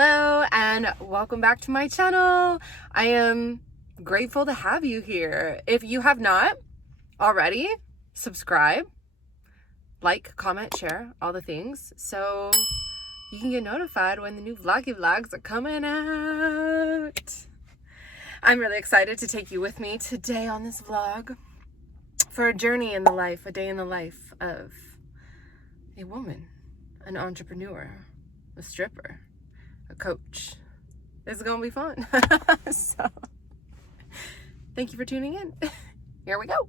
Hello and welcome back to my channel. I am grateful to have you here. If you have not already, subscribe, like, comment, share, all the things so you can get notified when the new vlogs are coming out. I'm really excited to take you with me today on this vlog for a journey in the life, a day in the life of a woman, an entrepreneur, a stripper, a coach. This is gonna be fun. So thank you for tuning in. Here we go.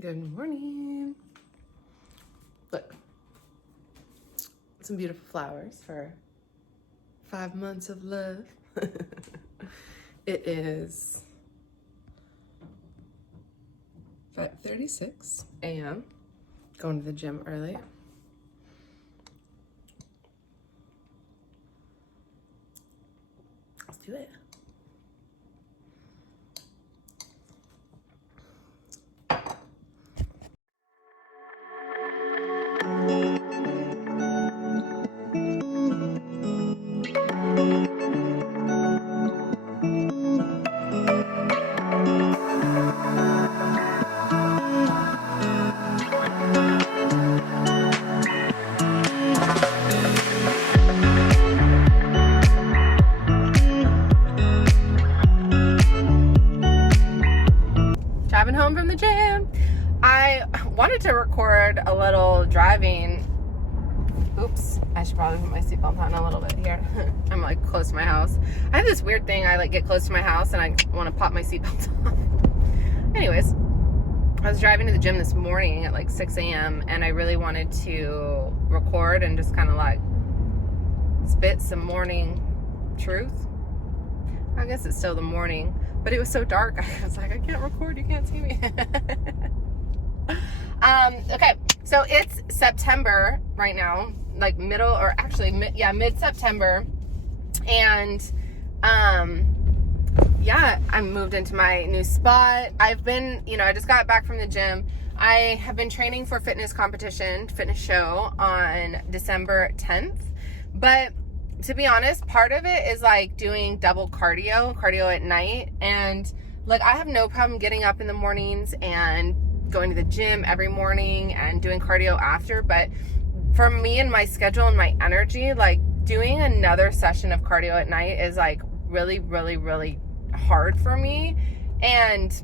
Good morning. Look, some beautiful flowers for 5 months of love. It is 5:36 a.m. Going to the gym early. Let's do it. Driving home from the gym. I wanted to record a little driving. Oops, I should probably put my seatbelt on a little bit here. I'm like close to my house. I have this weird thing. I like get close to my house and I want to pop my seatbelt on. Anyways, I was driving to the gym this morning at like 6 a.m. and I really wanted to record and just kind of like spit some morning truth. I guess it's still the morning, but it was so dark. I was like, I can't record, you can't see me. Okay, so it's September right now, like middle, or actually mid-September. And, yeah, I moved into my new spot. I've been, I just got back from the gym. I have been training for fitness show on December 10th, but to be honest, part of it is like doing double cardio at night. And like, I have no problem getting up in the mornings and going to the gym every morning and doing cardio after. But for me and my schedule and my energy, like doing another session of cardio at night is like really, really, really hard for me. And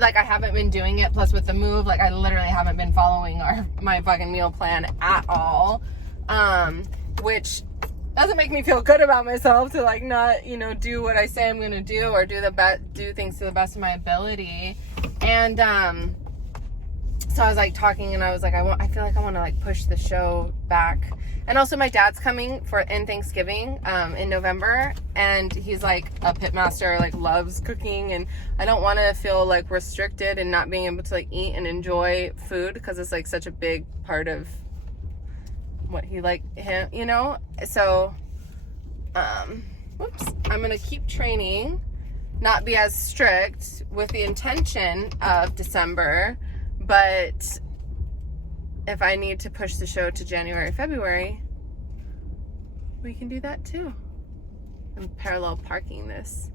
like, I haven't been doing it. Plus with the move, like I literally haven't been following my fucking meal plan at all. Which doesn't make me feel good about myself to like not, do what I say I'm gonna do or do things to the best of my ability. And so I was like talking and I was like, I feel like I want to like push the show back. And also my dad's coming in Thanksgiving in November, and he's like a pit master, like loves cooking, and I don't want to feel like restricted and not being able to like eat and enjoy food because it's like such a big part of what he so whoops, I'm gonna keep training, not be as strict with the intention of December, but if I need to push the show to January, February, we can do that too. I'm parallel parking this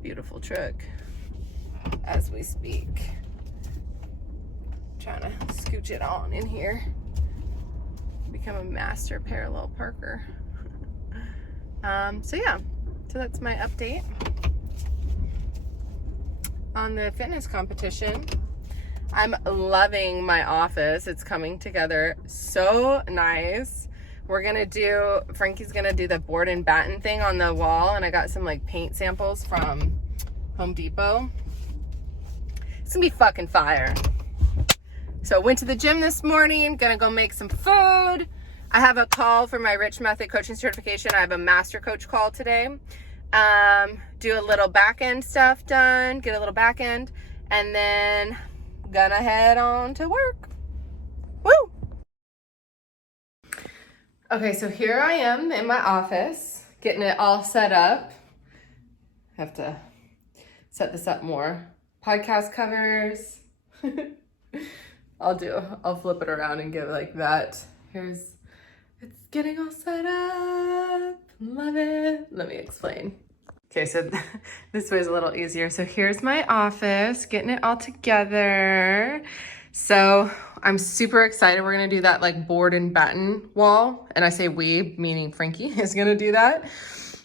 beautiful truck as we speak, trying to scooch it on in here. Become a master parallel parker. So that's my update on the fitness competition. I'm loving my office. It's coming together so nice. Frankie's gonna do the board and batten thing on the wall, and I got some like paint samples from Home Depot. It's gonna be fucking fire. So went to the gym this morning, gonna go make some food. I have a call for my Rich Method coaching certification. I have a master coach call today. Do a little back end stuff done, get a little back end, and then gonna head on to work. Woo! Okay, so here I am in my office, getting it all set up. Have to set this up more. Podcast covers. I'll flip it around and give like that. Here's It's getting all set up. Love it. Let me explain. Okay, so this way is a little easier. So here's my office, getting it all together. So I'm super excited. We're gonna do that like board and batten wall. And I say we, meaning Frankie is gonna do that.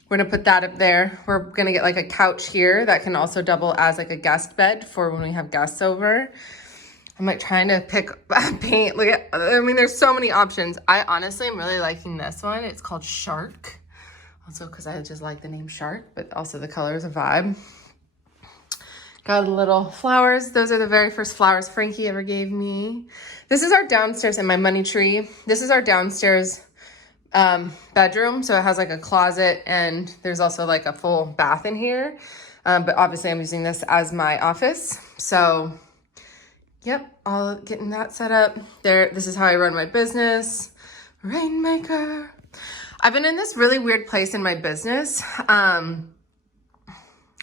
We're gonna put that up there. We're gonna get like a couch here that can also double as like a guest bed for when we have guests over. I'm like trying to pick paint. Look at, I mean, there's so many options. I honestly am really liking this one. It's called Shark. Also because I just like the name Shark, but also the color is a vibe. Got little flowers. Those are the very first flowers Frankie ever gave me. This is our downstairs in my money tree. This is our downstairs bedroom. So it has like a closet and there's also like a full bath in here. But obviously I'm using this as my office. So yep, all getting that set up there. This is how I run my business. Rainmaker. I've been in this really weird place in my business.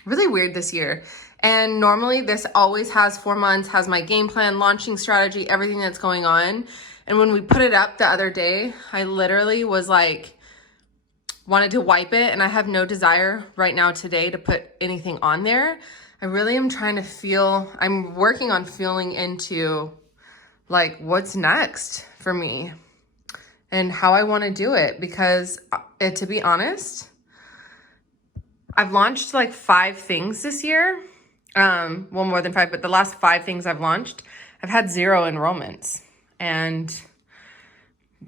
Really weird this year. And normally this always has 4 months, has my game plan, launching strategy, everything that's going on. And when we put it up the other day, I literally was like, wanted to wipe it. And I have no desire right now today to put anything on there. I really am trying to feel, I'm working on feeling into like what's next for me and how I want to do it, because to be honest, I've launched like 5 things this year. Well, more than 5, but the last 5 things I've launched, I've had 0 enrollments. And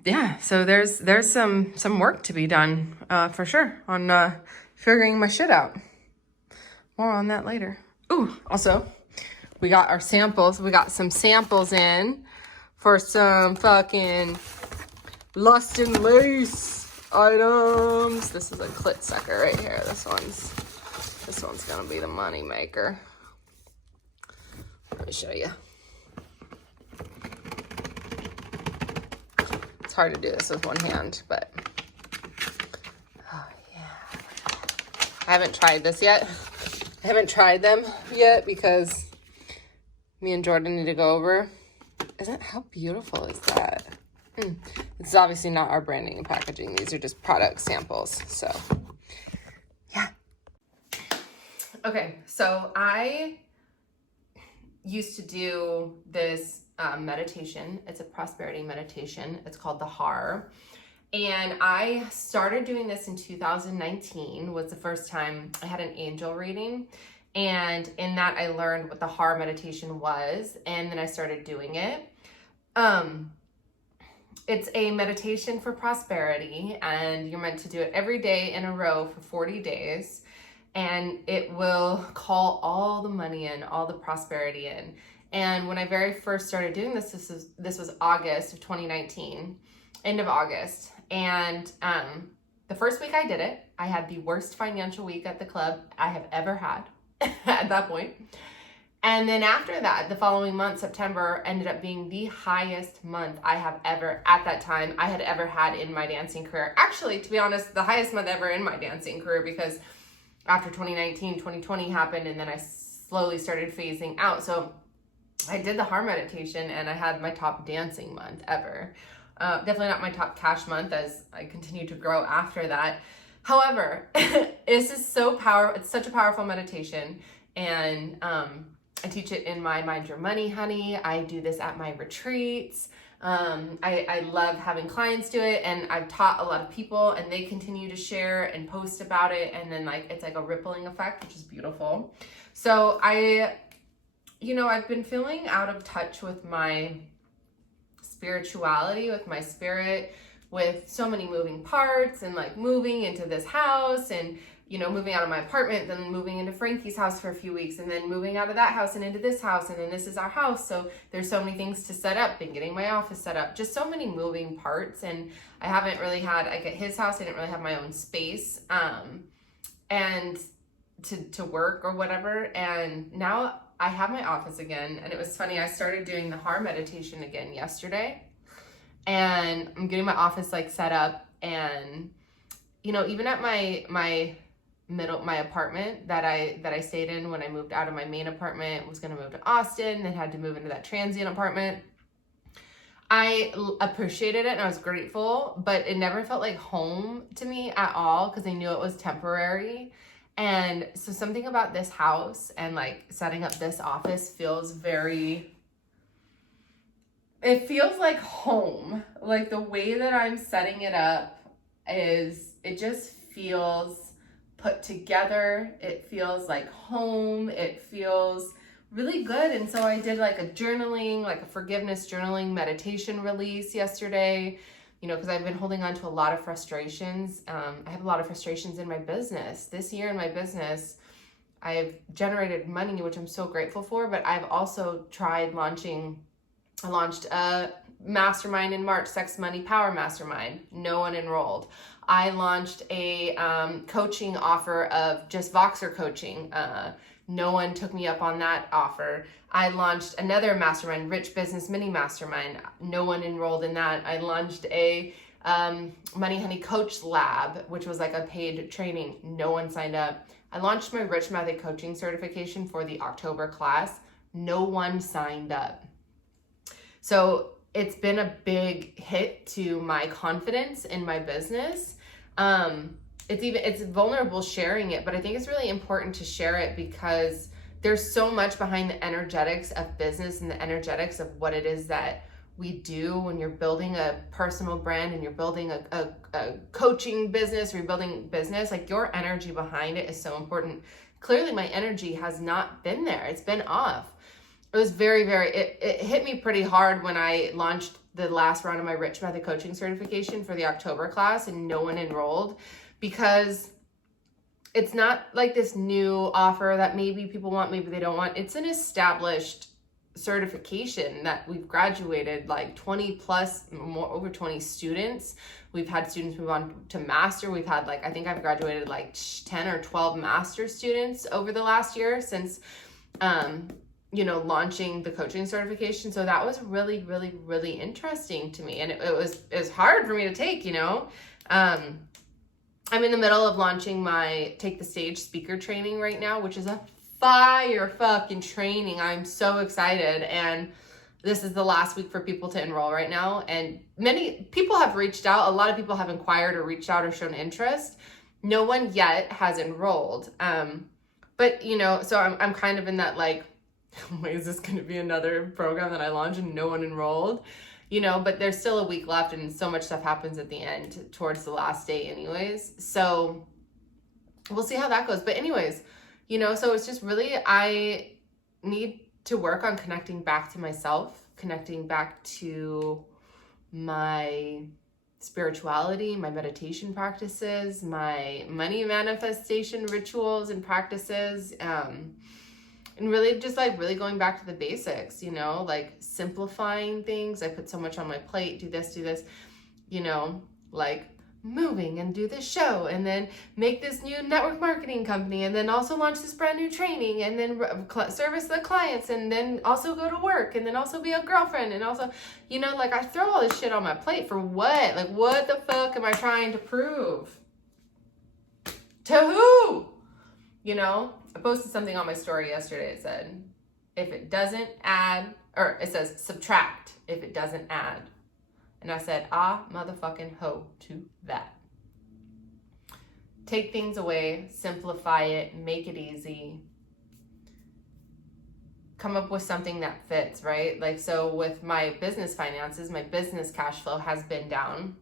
yeah, so there's some work to be done for sure on figuring my shit out. More on that later. Ooh, also, we got our samples. We got some samples in for some fucking Lust and Lace items. This is a clit sucker right here. This one's gonna be the money maker. Let me show you. It's hard to do this with one hand, but oh yeah. I haven't tried this yet. I haven't tried them yet because me and Jordan need to go over. How beautiful is that? It's obviously not our branding and packaging. These are just product samples. So, yeah. Okay, so I used to do this meditation. It's a prosperity meditation. It's called the HAR. And I started doing this in 2019 was the first time I had an angel reading. And in that I learned what the HAR meditation was. And then I started doing it. It's a meditation for prosperity, and you're meant to do it every day in a row for 40 days. And it will call all the money in, all the prosperity in. And when I very first started doing this, this was August of 2019, end of August. And the first week I did it, I had the worst financial week at the club I have ever had at that point. And then after that, the following month, September, ended up being the highest month I have ever, at that time, I had ever had in my dancing career. Actually, to be honest, the highest month ever in my dancing career, because after 2019, 2020 happened, and then I slowly started phasing out. So I did the HAR meditation, and I had my top dancing month ever. Definitely not my top cash month, as I continued to grow after that. However, this is so powerful. It's such a powerful meditation, and I teach it in my Mind Your Money, Honey. I do this at my retreats. I love having clients do it, and I've taught a lot of people, and they continue to share and post about it, and then it's like a rippling effect, which is beautiful. So I've been feeling out of touch with my spirituality, with my spirit, with so many moving parts, and like moving into this house, and moving out of my apartment, then moving into Frankie's house for a few weeks, and then moving out of that house and into this house, and then this is our house. So there's so many things to set up, and getting my office set up, just so many moving parts. And I haven't really had, like at his house, I didn't really have my own space, and to work or whatever. And now I have my office again. And it was funny, I started doing the HAR meditation again yesterday, and I'm getting my office set up. And even at my apartment that I stayed in when I moved out of my main apartment, was going to move to Austin, then had to move into that transient apartment. appreciated it and I was grateful, but it never felt like home to me at all because I knew it was temporary. And so something about this house and like setting up this office feels it feels like home. Like the way that I'm setting it up it just feels put together. It feels like home. It feels really good. And so I did like a forgiveness journaling meditation release yesterday, because I've been holding on to a lot of frustrations. I have a lot of frustrations in my business. This year in my business, I've generated money, which I'm so grateful for, but I've also tried I launched a mastermind in March, Sex Money Power Mastermind. No one enrolled. I launched a coaching offer of just Voxer coaching. No one took me up on that offer. I launched another mastermind, Rich Business Mini Mastermind. No one enrolled in that. I launched a Money Honey Coach Lab, which was like a paid training. No one signed up. I launched my Rich Method Coaching certification for the October class. No one signed up. So it's been a big hit to my confidence in my business. It's vulnerable sharing it, but I think it's really important to share it because there's so much behind the energetics of business and the energetics of what it is that we do when you're building a personal brand and you're building a coaching business or you're building business. Like your energy behind it is so important. Clearly my energy has not been there. It's been off. It was it hit me pretty hard when I launched the last round of my Rich Method Coaching certification for the October class and no one enrolled, because it's not like this new offer that maybe people want, maybe they don't want. It's an established certification that we've graduated like 20 plus, over 20 students. We've had students move on to master. We've had I think I've graduated like 10 or 12 master students over the last year since, launching the coaching certification. So that was really, really, really interesting to me. And it was hard for me to take, I'm in the middle of launching my Take the Stage speaker training right now, which is a fire fucking training. I'm so excited. And this is the last week for people to enroll right now. And many people have reached out. A lot of people have inquired or reached out or shown interest. No one yet has enrolled. But so I'm kind of in that wait, is this going to be another program that I launch and no one enrolled? But there's still a week left and so much stuff happens at the end towards the last day anyways. So we'll see how that goes. But anyways, so it's just really, I need to work on connecting back to myself, connecting back to my spirituality, my meditation practices, my money manifestation rituals and practices, and really just really going back to the basics, simplifying things. I put so much on my plate, do this, moving and do this show and then make this new network marketing company and then also launch this brand new training and then service the clients and then also go to work and then also be a girlfriend and also, I throw all this shit on my plate for what? What the fuck am I trying to prove? To who? I posted something on my story yesterday. It said, if it doesn't add, or it says subtract if it doesn't add. And I said, motherfucking ho to that. Take things away, simplify it, make it easy. Come up with something that fits, right? So with my business finances, my business cash flow has been down.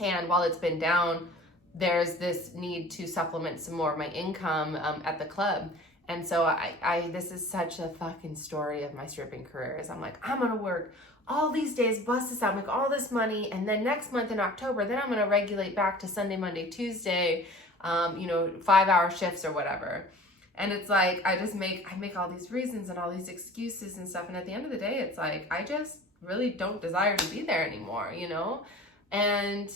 And while it's been down, there's this need to supplement some more of my income at the club. And so I this is such a fucking story of my stripping career. Is I'm gonna work all these days, bust this out, make all this money, and then next month in October, then I'm gonna regulate back to Sunday, Monday, Tuesday, 5-hour shifts or whatever. And it's I make all these reasons and all these excuses and stuff. And at the end of the day, it's I just really don't desire to be there anymore, And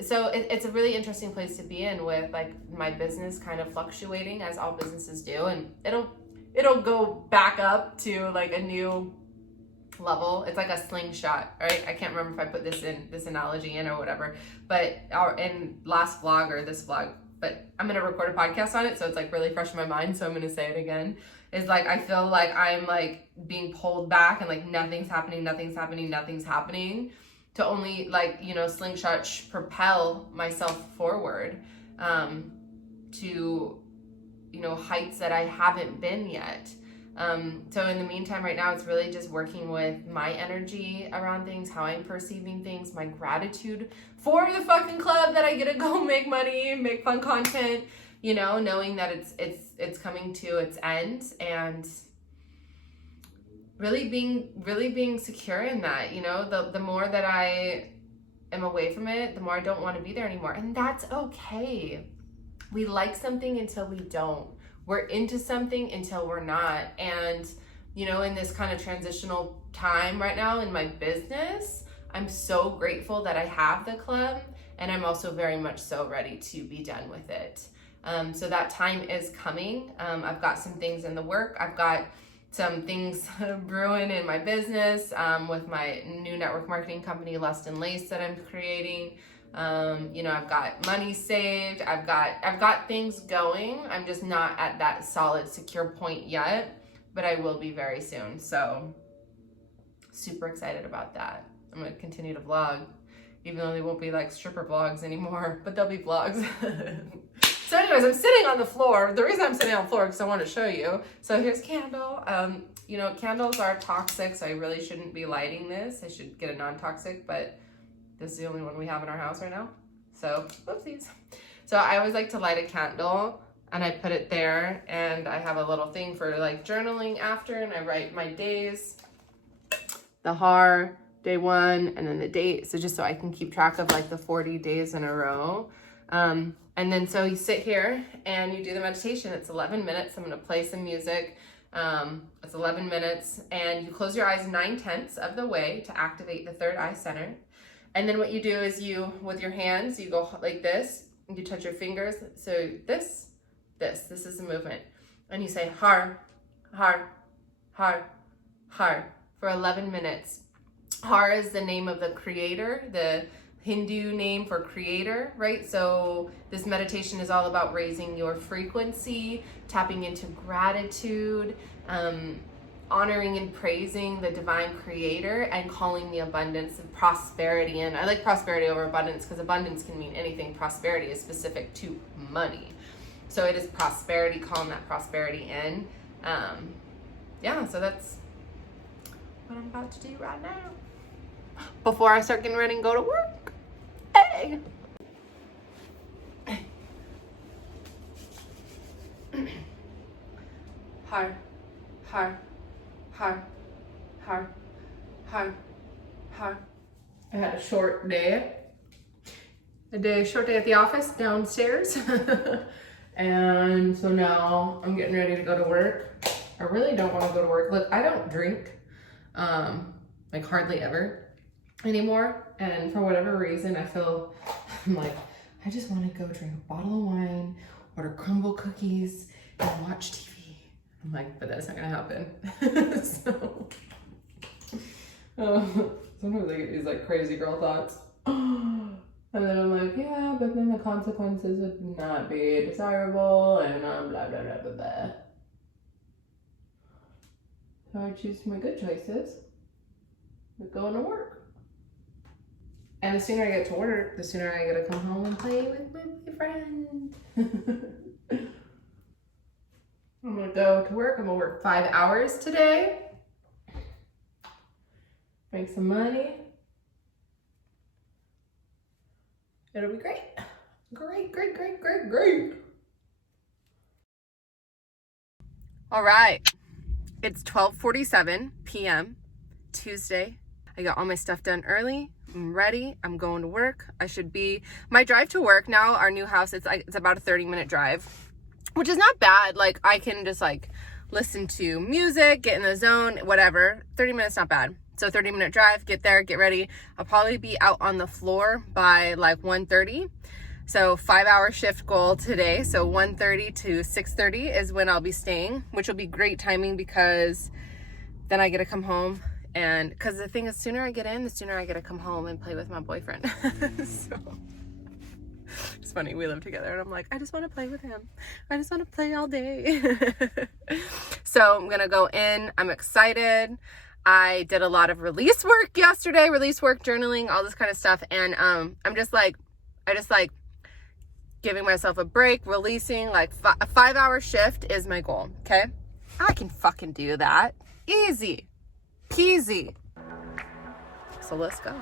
so it's a really interesting place to be in with my business kind of fluctuating as all businesses do. And it'll go back up to a new level. It's like a slingshot, right? I can't remember if I put this analogy in or whatever, but in last vlog or this vlog, but I'm going to record a podcast on it. So it's really fresh in my mind. So I'm going to say it again. is like, I feel like I'm like being pulled back and like nothing's happening, to only like, you know, slingshot propel myself forward to, you know, heights that I haven't been yet. So in the meantime, right now, it's really just working with my energy around things, how I'm perceiving things, my gratitude for the fucking club that I get to go make money, make fun content, you know, knowing that it's coming to its end, and really being secure in that, you know, the more that I am away from it, the more I don't want to be there anymore. And that's okay. We like something until we don't. We're into something until we're not. And, you know, in this kind of transitional time right now in my business, I'm so grateful that I have the club, and I'm also very much so ready to be done with it. So that time is coming. I've got some things in the work. I've got some things brewing in my business with my new network marketing company, Lust and Lace, that I'm creating. You know, I've got money saved. I've got things going. I'm just not at that solid, secure point yet, but I will be very soon. So super excited about that. I'm going to continue to vlog, even though they won't be like stripper vlogs anymore, but they'll be vlogs. So anyways, I'm sitting on the floor. The reason I'm sitting on the floor is because I want to show you. So here's candle. You know, candles are toxic, so I really shouldn't be lighting this. I should get a non-toxic, but this is the only one we have in our house right now. So, whoopsies. So I always like to light a candle, and I put it there, and I have a little thing for like journaling after, and I write my days, the har, day 1, and then the date. So just so I can keep track of like the 40 days in a row. And then so you sit here and you do the meditation. It's 11 minutes. I'm going to play some music. It's 11 minutes, and you close your eyes 9/10 of the way to activate the third eye center. And then what you do is you, with your hands, you go like this, and you touch your fingers. So this is the movement. And you say har, har, har, har for 11 minutes. Har is the name of the creator, the Hindu name for creator, right? So this meditation is all about raising your frequency, tapping into gratitude, honoring and praising the divine creator, and calling the abundance and prosperity in. I like prosperity over abundance because abundance can mean anything. Prosperity is specific to money. So it is prosperity, calling that prosperity in. Yeah, so that's what I'm about to do right now, before I start getting ready and go to work. Hey! Har, har, har, har, har, har. I had a short day. Short day at the office downstairs. And so now I'm getting ready to go to work. I really don't want to go to work. Look, I don't drink, like hardly ever anymore. And for whatever reason, I feel I'm like, I just want to go drink a bottle of wine, order crumble cookies, and watch TV. I'm like, but that's not gonna happen. So sometimes I get these like crazy girl thoughts. And then I'm like, yeah, but then the consequences would not be desirable, and blah, blah, blah, blah, blah. So I choose my good choices with going to work. And the sooner I get to work, the sooner I get to come home and play with my boyfriend. I'm gonna go to work. I'm gonna work 5 hours today. Make some money. It'll be great. Great, great, great, great, great. All right. It's 12:47 p.m. Tuesday. I got all my stuff done early. I'm ready. I'm going to work. My drive to work now, our new house, it's about a 30-minute drive, which is not bad. Like, I can just like listen to music, get in the zone, whatever. 30 minutes, not bad. So 30-minute drive, get there, get ready. I'll probably be out on the floor by like 1:30. So 5-hour shift goal today. So 1:30 to 6:30 is when I'll be staying, which will be great timing because then I get to come home. And because the thing is, sooner I get in, the sooner I get to come home and play with my boyfriend. So it's funny, we live together and I'm like, I just want to play with him. I just want to play all day. So I'm gonna go in. I'm excited. I did a lot of release work yesterday, release work, journaling, all this kind of stuff. And I just like giving myself a break, releasing. Like a 5-hour shift is my goal. Okay. I can fucking do that. Easy peasy. So let's go.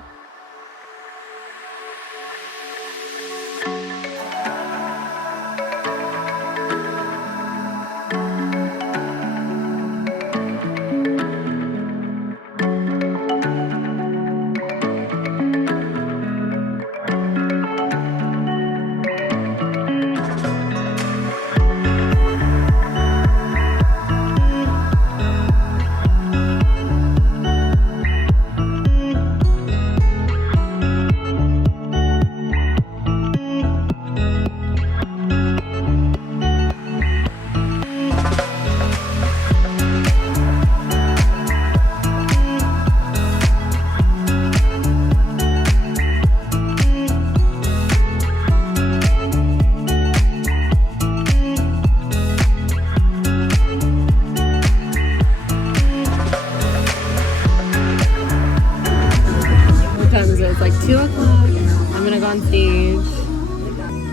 It's like 2 o'clock. I'm gonna go on stage.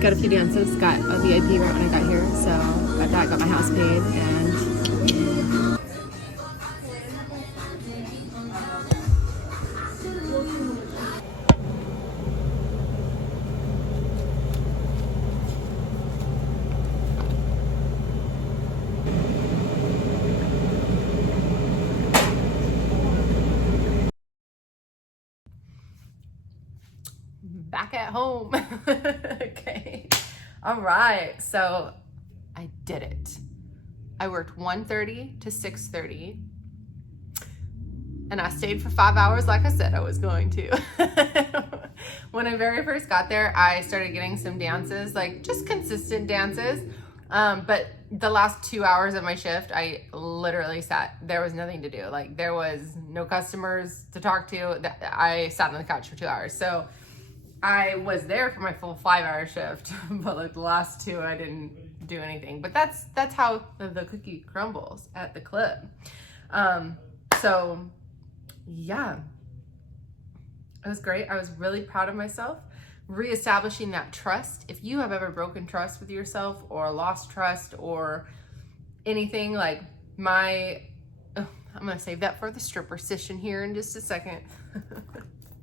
Got a few dances. Got a VIP right when I got here, so got that. Got my house paid, and back at home. Okay. All right. So I did it. I worked 1:30 to 6:30. And I stayed for 5 hours like I said I was going to. When I very first got there, I started getting some dances, like just consistent dances. But the last 2 hours of my shift, I literally sat. There was nothing to do. Like there was no customers to talk to. I sat on the couch for 2 hours. So I was there for my full 5-hour shift, but like the last 2, I didn't do anything. But that's how the cookie crumbles at the club. So yeah, it was great. I was really proud of myself, reestablishing that trust. If you have ever broken trust with yourself or lost trust or anything, like I'm gonna save that for the stripper session here in just a second.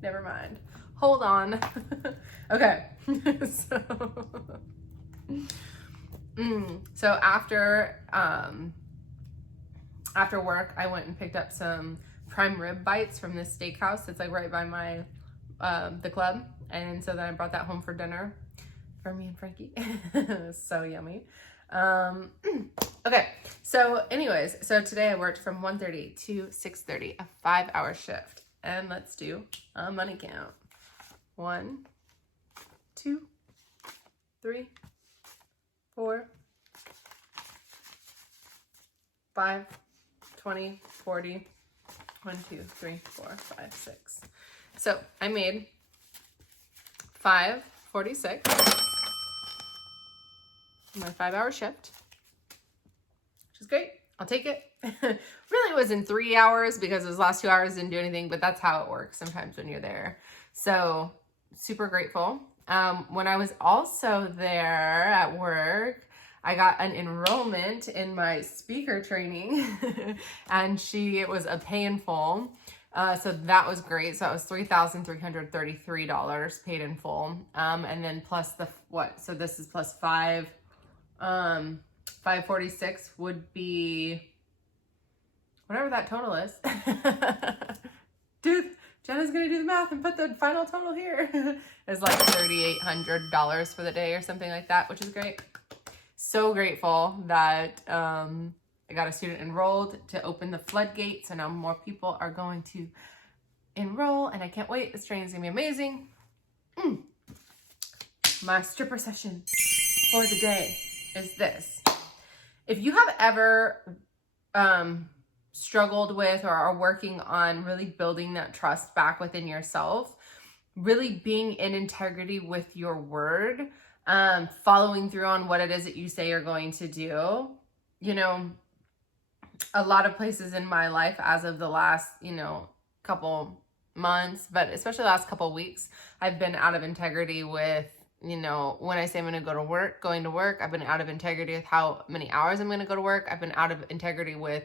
Never mind. Hold on. Okay. So after work, I went and picked up some prime rib bites from this steakhouse that's like right by my the club, and so then I brought that home for dinner for me and Frankie. So yummy. Okay. So anyways, so today I worked from 1:30 to 6:30, a 5-hour shift, and let's do a money count. 1, 2, 3, 4, 5, 20, 40, 1, 2, 3, 4, 5, 6. So I made $5.46 my 5-hour shift, which is great. I'll take it. Really, it was in 3 hours because those last 2 hours didn't do anything, but that's how it works sometimes when you're there. So super grateful. When I was also there at work, I got an enrollment in my speaker training and it was a pay in full. So that was great. So it was $3,333 paid in full. And then plus so this is plus 546 would be whatever that total is. Dude, Jenna's gonna do the math and put the final total here. It's like $3,800 for the day or something like that, which is great. So grateful that I got a student enrolled to open the floodgates, and now more people are going to enroll, and I can't wait. This training is gonna be amazing. My stripper session for the day is this. If you have ever struggled with or are working on really building that trust back within yourself, really being in integrity with your word, following through on what it is that you say you're going to do, a lot of places in my life as of the last, couple months, but especially the last couple weeks, I've been out of integrity with, when I say I'm going to go to work, going to work. I've been out of integrity with how many hours I'm going to go to work. I've been out of integrity with,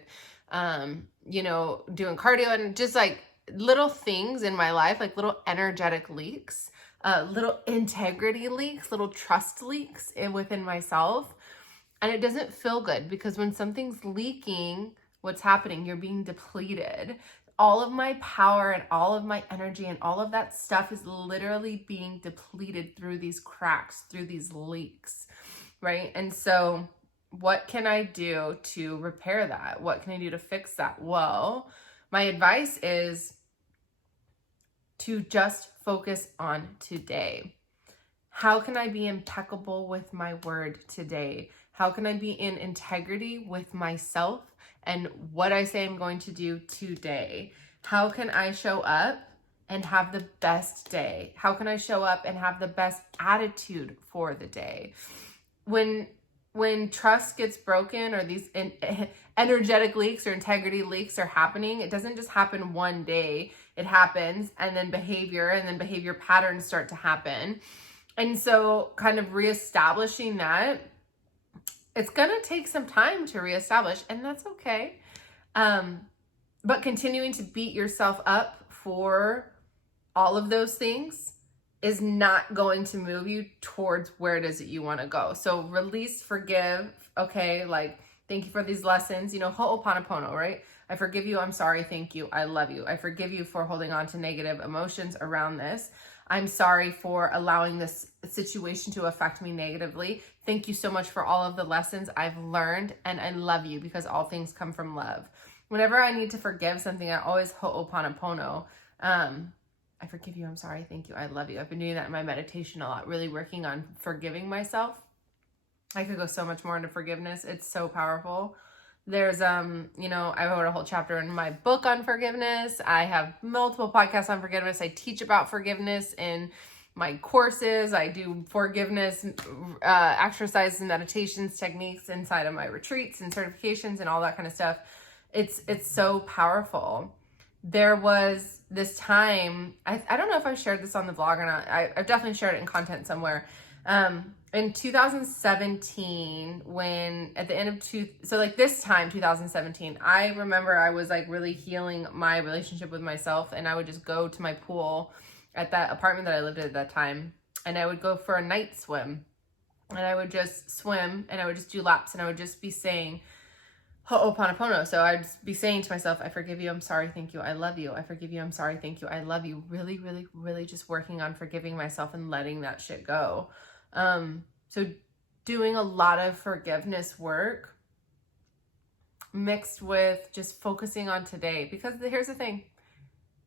doing cardio, and just like little things in my life, like little energetic leaks, little integrity leaks, little trust leaks within myself. And it doesn't feel good, because when something's leaking, what's happening? You're being depleted. All of my power and all of my energy and all of that stuff is literally being depleted through these cracks, through these leaks, right? And so what can I do to repair that? What can I do to fix that? Well, my advice is to just focus on today. How can I be impeccable with my word today? How can I be in integrity with myself and what I say I'm going to do today? How can I show up and have the best day? How can I show up and have the best attitude for the day? When trust gets broken, or these energetic leaks or integrity leaks are happening, it doesn't just happen one day. It happens, and then behavior patterns start to happen. And so kind of reestablishing that, it's going to take some time to reestablish, and that's okay. But continuing to beat yourself up for all of those things is not going to move you towards where it is that you want to go. So release, forgive. Okay. Like, thank you for these lessons, ho'oponopono, right? I forgive you. I'm sorry. Thank you. I love you. I forgive you for holding on to negative emotions around this. I'm sorry for allowing this situation to affect me negatively. Thank you so much for all of the lessons I've learned, and I love you, because all things come from love. Whenever I need to forgive something, I always ho'oponopono. I forgive you. I'm sorry. Thank you. I love you. I've been doing that in my meditation a lot, really working on forgiving myself. I could go so much more into forgiveness. It's so powerful. There's, I wrote a whole chapter in my book on forgiveness. I have multiple podcasts on forgiveness. I teach about forgiveness in my courses. I do forgiveness exercises and meditations, techniques inside of my retreats and certifications and all that kind of stuff. It's so powerful. There was this time, I don't know if I shared this on the blog or not. I've definitely shared it in content somewhere. In 2017, when at the end of 2017, I remember I was like really healing my relationship with myself, and I would just go to my pool at that apartment that I lived in at that time, and I would go for a night swim, and I would just swim, and I would just do laps, and I would just be saying ho'oponopono. So I'd be saying to myself, I forgive you, I'm sorry, thank you, I love you. I forgive you, I'm sorry, thank you, I love you. Really, really, really just working on forgiving myself and letting that shit go. So doing a lot of forgiveness work mixed with just focusing on today, because here's the thing.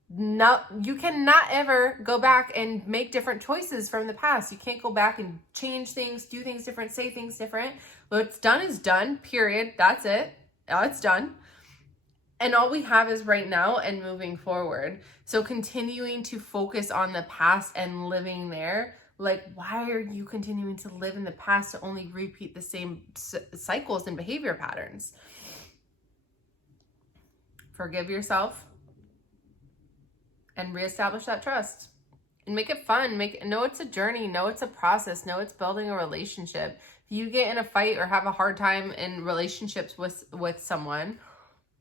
No, you cannot ever go back and make different choices from the past. You can't go back and change things, do things different, say things different. What's done is done, period. That's it. It's done. And all we have is right now and moving forward. So continuing to focus on the past and living there. Like, why are you continuing to live in the past to only repeat the same cycles and behavior patterns? Forgive yourself and reestablish that trust, and make it fun. Know it's a journey. Know it's a process. Know it's building a relationship. If you get in a fight or have a hard time in relationships with someone,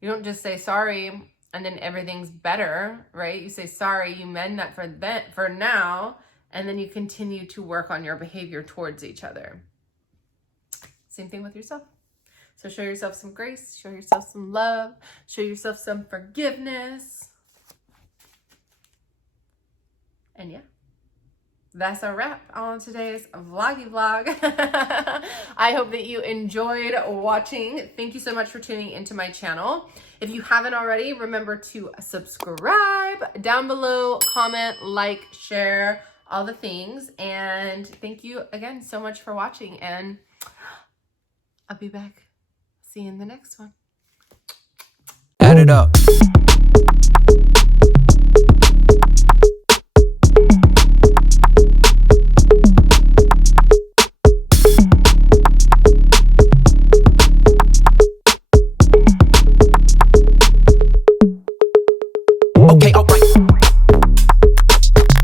you don't just say sorry and then everything's better, right? You say sorry, you mend that for now, and then you continue to work on your behavior towards each other. Same thing with yourself. So show yourself some grace, show yourself some love, show yourself some forgiveness. And yeah, that's a wrap on today's vloggy vlog. I hope that you enjoyed watching. Thank you so much for tuning into my channel. If you haven't already, remember to subscribe down below, comment, like, share, all the things. And thank you again so much for watching, and I'll be back. See you in the next one. Add it up. okay,